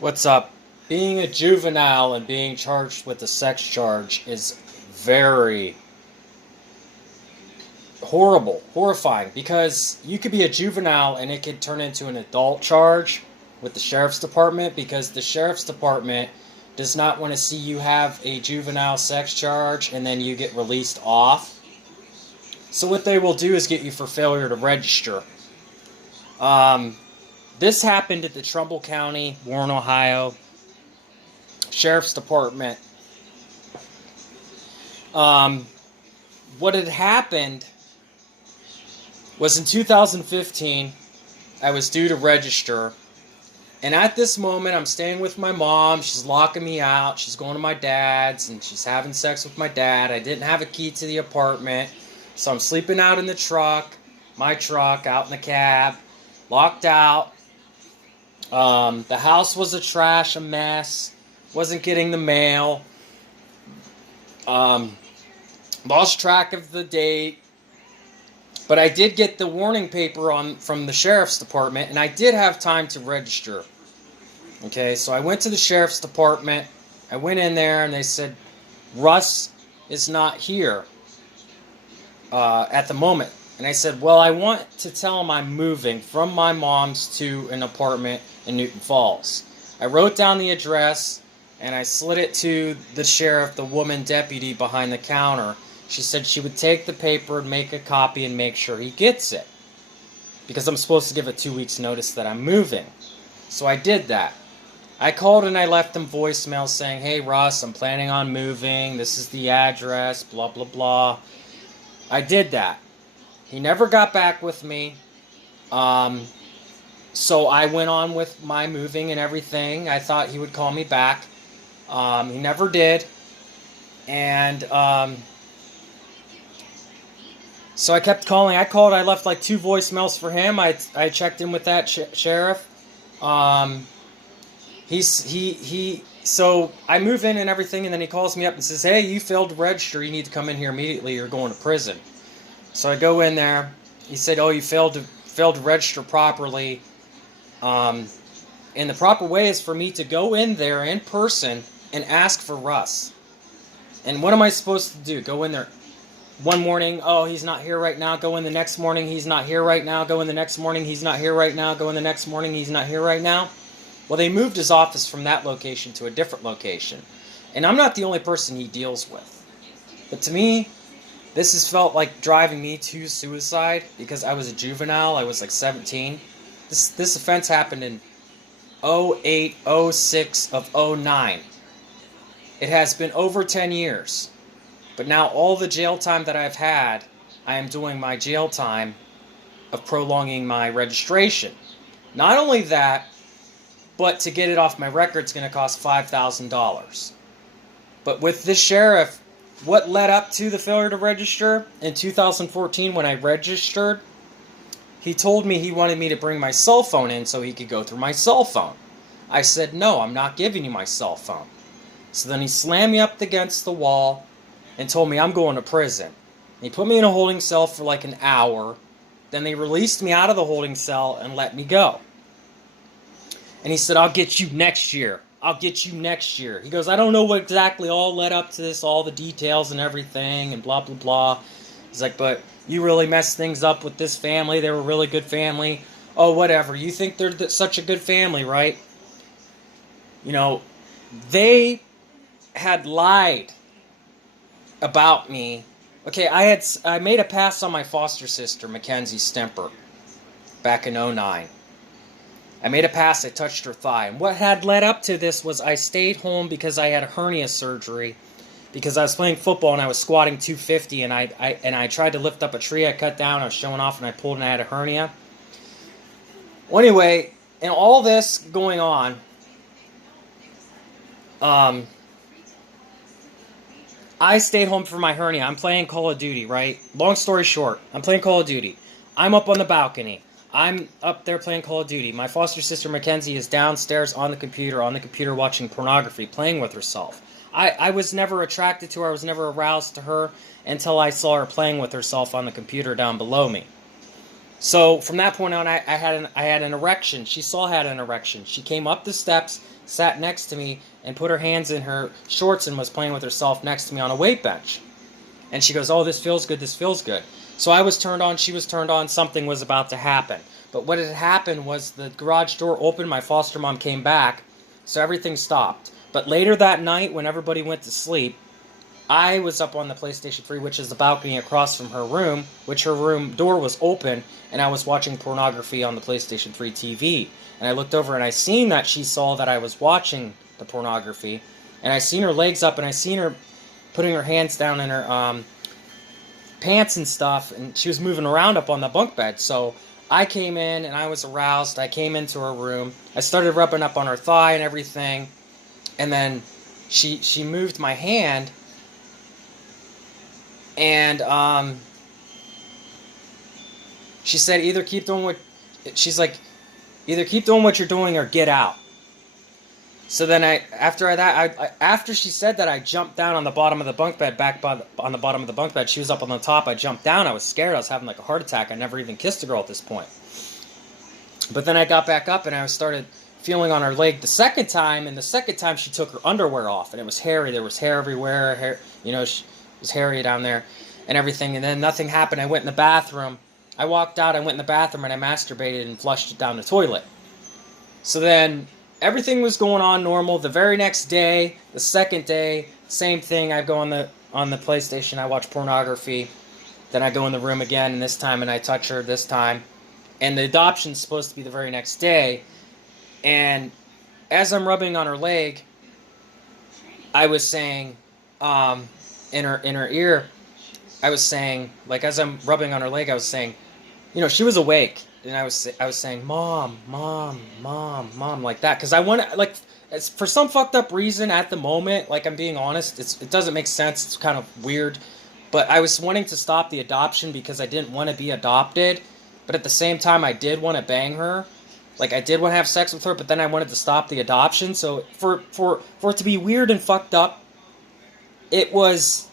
What's up? Being a juvenile and being charged with a sex charge is very horrifying, because you could be a juvenile and it could turn into an adult charge with the sheriff's department, because the sheriff's department does not want to see you have a juvenile sex charge and then you get released off. So what they will do is get you for failure to register. This happened at the Trumbull County, Ohio Sheriff's Department. What had happened was in 2015, I was due to register. And at this moment, I'm staying with my mom. She's locking me out. She's going to my dad's, and she's having sex with my dad. I didn't have a key to the apartment, so I'm sleeping out in the truck, my truck, out in the cab, locked out. The house was a mess. Wasn't getting the mail. Lost track of the date. But I did get the warning paper from the sheriff's department, and I did have time to register. Okay, so I went to the sheriff's department. I went in there, and they said, Russ is not here at the moment. And I said, well, I want to tell him I'm moving from my mom's to an apartment in Newton Falls. I wrote down the address, and I slid it to the sheriff, the woman deputy behind the counter. She said she would take the paper and make a copy and make sure he gets it, because I'm supposed to give a 2 weeks notice that I'm moving. So I did that. I called and I left him voicemail saying, hey Russ, I'm planning on moving. This is the address, blah, blah, blah. I did that. He never got back with me. So I went on with my moving and everything. I thought he would call me back. He never did. And so I kept calling. I left like 2 voicemails for him. I checked in with that sheriff. So I move in and everything, and then he calls me up and says, hey, you failed to register. You need to come in here immediately. You're going to prison. So I go in there. He said, oh, you failed to register properly. And the proper way is for me to go in there in person and ask for Russ. And what am I supposed to do? Go in there one morning, oh, he's not here right now. Go in the next morning, he's not here right now. Go in the next morning, he's not here right now. Go in the next morning, he's not here right now. Well, they moved his office from that location to a different location. And I'm not the only person he deals with. But to me, this has felt like driving me to suicide, because I was a juvenile. I was like 17. This offense happened in 08, 06 of 09. It has been over 10 years. But now all the jail time that I've had, I am doing my jail time of prolonging my registration. Not only that, but to get it off my record is going to cost $5,000. But with this sheriff, what led up to the failure to register in 2014 when I registered, he told me he wanted me to bring my cell phone in so he could go through my cell phone. I said, no, I'm not giving you my cell phone. So then he slammed me up against the wall and told me I'm going to prison. He put me in a holding cell for like an hour. Then they released me out of the holding cell and let me go. And he said, I'll get you next year. I'll get you next year. He goes, I don't know what exactly all led up to this, all the details and everything, and blah, blah, blah. He's like, but you really messed things up with this family. They were a really good family. Oh, whatever. You think they're such a good family, right? You know, they had lied about me. Okay, I made a pass on my foster sister, Mackenzie Stemper, back in 09. I made a pass, I touched her thigh. And what had led up to this was I stayed home because I had a hernia surgery, because I was playing football and I was squatting 250, and I tried to lift up a tree I cut down, I was showing off, and I pulled and I had a hernia. Well, anyway, and all this going on, I stayed home for my hernia. I'm playing Call of Duty, right? Long story short, I'm playing Call of Duty. I'm up on the balcony. I'm up there playing Call of Duty. My foster sister, Mackenzie, is downstairs on the computer watching pornography, playing with herself. I was never attracted to her. I was never aroused to her until I saw her playing with herself on the computer down below me. So from that point on, I had an erection. She saw I had an erection. She came up the steps, sat next to me, and put her hands in her shorts and was playing with herself next to me on a weight bench. And she goes, "Oh, this feels good, this feels good." So I was turned on, she was turned on, something was about to happen. But what had happened was the garage door opened, my foster mom came back, so everything stopped. But later that night, when everybody went to sleep, I was up on the PlayStation 3, which is the balcony across from her room, which her room door was open, and I was watching pornography on the PlayStation 3 TV. And I looked over and I seen that she saw that I was watching the pornography, and I seen her legs up, and I seen her putting her hands down in her pants and stuff, and she was moving around up on the bunk bed. So I came in and I was aroused. I came into her room. I started rubbing up on her thigh and everything, and then she moved my hand, and she said, either keep doing what you're doing or get out. So then after she said that, I jumped down on the bottom of the bunk bed, on the bottom of the bunk bed. She was up on the top. I jumped down. I was scared. I was having like a heart attack. I never even kissed a girl at this point. But then I got back up and I started feeling on her leg the second time. And the second time she took her underwear off, and it was hairy. There was hair everywhere. Hair, it was hairy down there and everything. And then nothing happened. I went in the bathroom. I walked out. I went in the bathroom and I masturbated and flushed it down the toilet. So then everything was going on normal. The very next day, the second day, same thing. I go on the PlayStation, I watch pornography. Then I go in the room again, and this time, and I touch her this time. And the adoption's supposed to be the very next day. And as I'm rubbing on her leg, I was saying, in her ear, I was saying, like, as I'm rubbing on her leg, I was saying, she was awake. And I was saying, "Mom, Mom, Mom, Mom," like that. Because I want to, like, for some fucked up reason at the moment, like, I'm being honest, it doesn't make sense. It's kind of weird. But I was wanting to stop the adoption because I didn't want to be adopted. But at the same time, I did want to bang her. Like, I did want to have sex with her, but then I wanted to stop the adoption. So for it to be weird and fucked up, it was,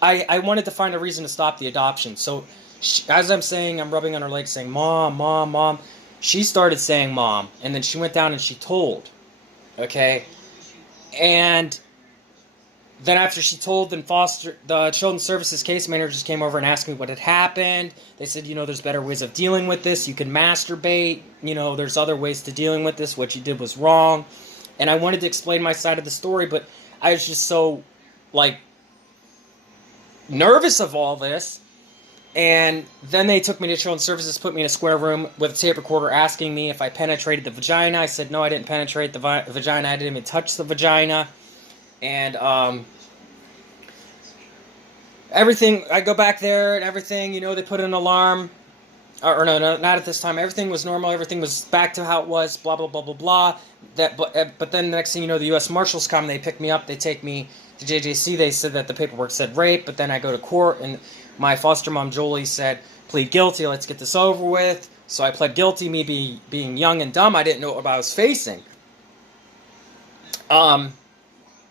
I wanted to find a reason to stop the adoption. So as I'm saying, I'm rubbing on her leg saying, "Mom, Mom, Mom." She started saying "Mom," and then she went down and she told. Okay? And then after she told, then the Children's Services case managers came over and asked me what had happened. They said, there's better ways of dealing with this. You can masturbate. There's other ways to dealing with this. What you did was wrong. And I wanted to explain my side of the story, but I was just so, like, nervous of all this. And then they took me to Children's Services, put me in a square room with a tape recorder asking me if I penetrated the vagina. I said, no, I didn't penetrate the vagina. I didn't even touch the vagina. And everything, I go back there and everything, they put an alarm. Or no, not at this time. Everything was normal. Everything was back to how it was, blah, blah, blah, blah, blah. But then the next thing you know, the U.S. Marshals come, they pick me up, they take me to JJC. They said that the paperwork said rape, but then I go to court, and my foster mom, Jolie, said, "Plead guilty, let's get this over with." So I pled guilty, me being young and dumb. I didn't know what I was facing.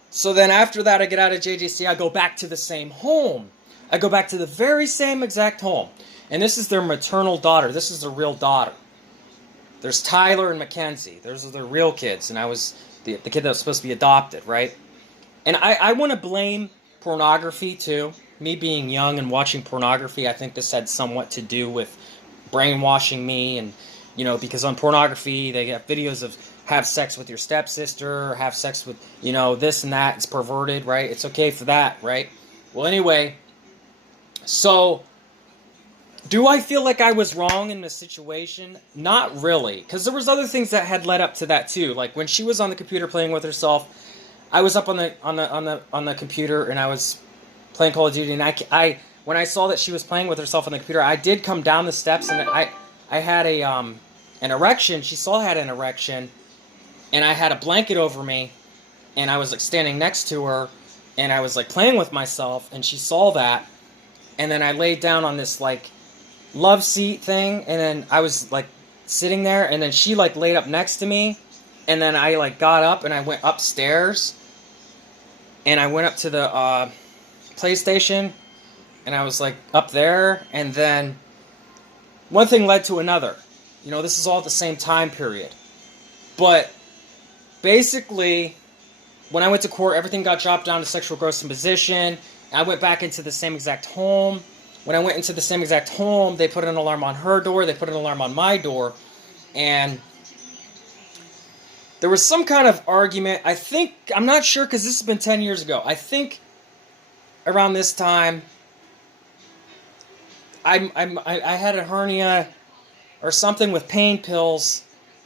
So then after that, I get out of JJC, I go back to the same home. I go back to the very same exact home. And this is their maternal daughter. This is their real daughter. There's Tyler and Mackenzie. Those are their real kids. And I was the kid that was supposed to be adopted, right? And I want to blame pornography, too. Me being young and watching pornography, I think this had somewhat to do with brainwashing me. And, because on pornography, they have videos of have sex with your stepsister, or have sex with, this and that. It's perverted, right? It's okay for that, right? Well, anyway, so do I feel like I was wrong in this situation? Not really, because there was other things that had led up to that too. Like when she was on the computer playing with herself, I was up on the computer and I was playing Call of Duty, and I when I saw that she was playing with herself on the computer, I did come down the steps, and I had an erection. She saw I had an erection, and I had a blanket over me, and I was like standing next to her, and I was like playing with myself, and she saw that, and then I laid down on this like love seat thing, and then I was like sitting there, and then she like laid up next to me, and then I like got up and I went upstairs, and I went up to the PlayStation, and I was like up there, and then one thing led to another. You know, this is all at the same time period. But basically, when I went to court, everything got dropped down to sexual gross imposition. I went back into the same exact home. When I went into the same exact home, they put an alarm on her door. They put an alarm on my door. And there was some kind of argument. I'm not sure because this has been 10 years ago. I think around this time, I had a hernia or something with pain pills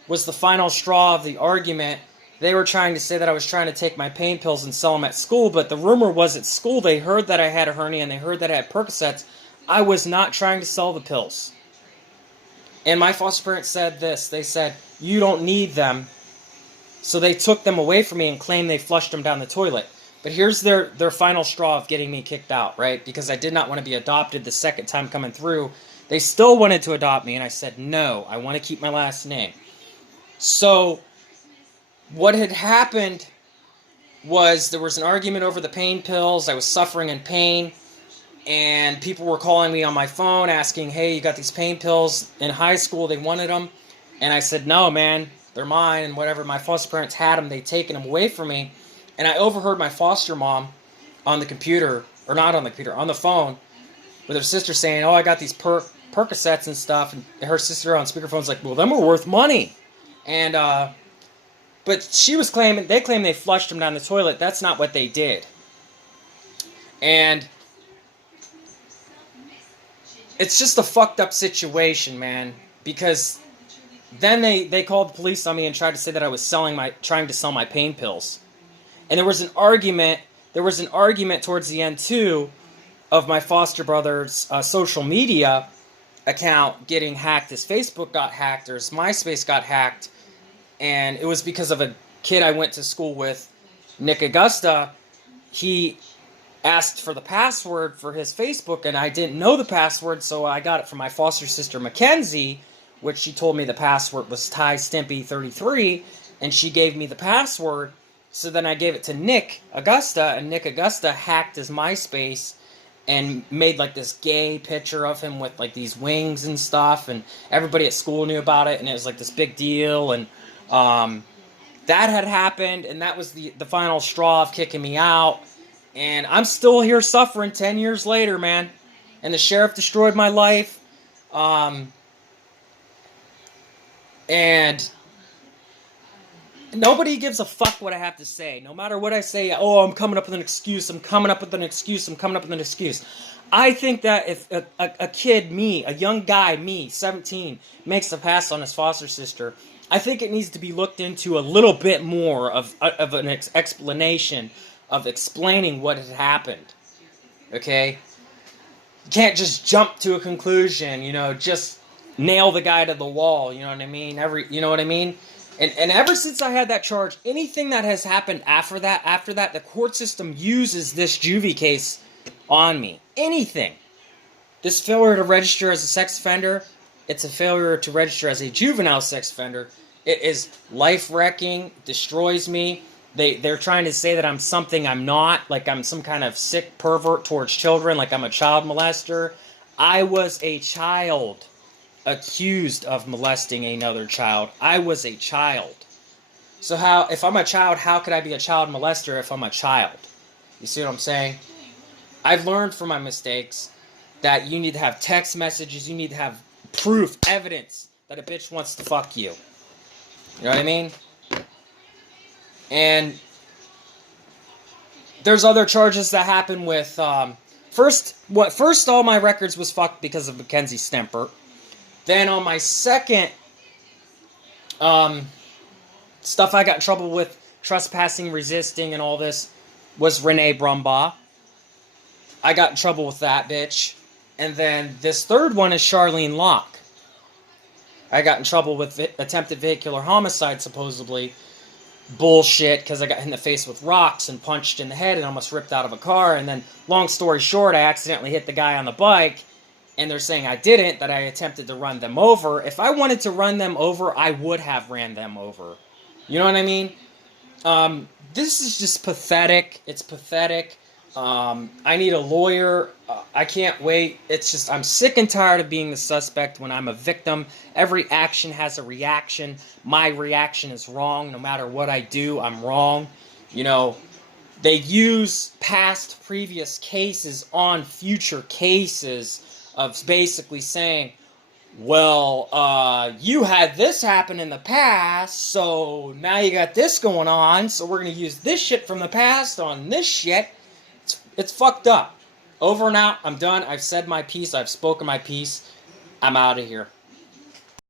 was the final straw of the argument. They were trying to say that I was trying to take my pain pills and sell them at school, but the rumor was at school they heard that I had a hernia and they heard that I had Percocets. I was not trying to sell the pills. And my foster parents said this. They said, you don't need them. So they took them away from me and claimed they flushed them down the toilet. But here's their final straw of getting me kicked out, right? Because I did not want to be adopted the second time coming through. They still wanted to adopt me, and I said, no, I want to keep my last name. So what had happened was there was an argument over the pain pills. I was suffering in pain, and people were calling me on my phone asking, hey, you got these pain pills? In high school, they wanted them. And I said, no, man, they're mine, and whatever. My foster parents had them. They'd taken them away from me. And I overheard my foster mom on the computer, or not on the computer, on the phone, with her sister saying, oh, I got these Percocets and stuff. And her sister on speakerphone's like, well, them were worth money. And, but she was claiming, they claim they flushed them down the toilet. That's not what they did. And it's just a fucked up situation, man. Because then they called the police on me and tried to say that I was trying to sell my pain pills. And there was an argument towards the end, too, of my foster brother's social media account getting hacked. His Facebook got hacked, or his MySpace got hacked. And it was because of a kid I went to school with, Nick Augusta. He asked for the password for his Facebook, and I didn't know the password, so I got it from my foster sister, Mackenzie, which she told me the password was Ty Stimpy 33, and she gave me the password. So then I gave it to Nick Augusta, and Nick Augusta hacked his MySpace and made like this gay picture of him with like these wings and stuff, and everybody at school knew about it, and it was like this big deal, and that had happened, and that was the final straw of kicking me out. And I'm still here suffering 10 years later, man. And the sheriff destroyed my life. And nobody gives a fuck what I have to say. No matter what I say, oh, I'm coming up with an excuse. I'm coming up with an excuse. I'm coming up with an excuse. I think that if a kid, me, a young guy, me, 17, makes a pass on his foster sister, I think it needs to be looked into a little bit more of an explanation of explaining what had happened. Okay? You can't just jump to a conclusion, just nail the guy to the wall, you know what I mean? You know what I mean? And ever since I had that charge, anything that has happened after that, the court system uses this juvie case on me. Anything. This failure to register as a sex offender, it's a failure to register as a juvenile sex offender. It is life-wrecking, destroys me. They're trying to say that I'm something I'm not, like I'm some kind of sick pervert towards children, like I'm a child molester. I was a child accused of molesting another child. I was a child. So if I'm a child, how could I be a child molester if I'm a child? You see what I'm saying? I've learned from my mistakes that you need to have text messages, you need to have proof, evidence that a bitch wants to fuck you. You know what I mean? And there's other charges that happen with, first all my records was fucked because of Mackenzie Stemper. Then on my second, stuff I got in trouble with, trespassing, resisting, and all this, was Renee Brumbaugh. I got in trouble with that bitch. And then this third one is Charlene Locke. I got in trouble with attempted vehicular homicide, supposedly. Bullshit, because I got hit in the face with rocks and punched in the head and almost ripped out of a car. And then, long story short, I accidentally hit the guy on the bike. And they're saying I didn't, that I attempted to run them over. If I wanted to run them over, I would have ran them over. You know what I mean? This is just pathetic. It's pathetic. I need a lawyer. I can't wait. It's just, I'm sick and tired of being the suspect when I'm a victim. Every action has a reaction. My reaction is wrong. No matter what I do, I'm wrong. You know, they use previous cases on future cases of basically saying, well, you had this happen in the past, so now you got this going on, so we're going to use this shit from the past on this shit. It's fucked up. Over and out. I'm done. I've said my piece. I've spoken my piece. I'm out of here.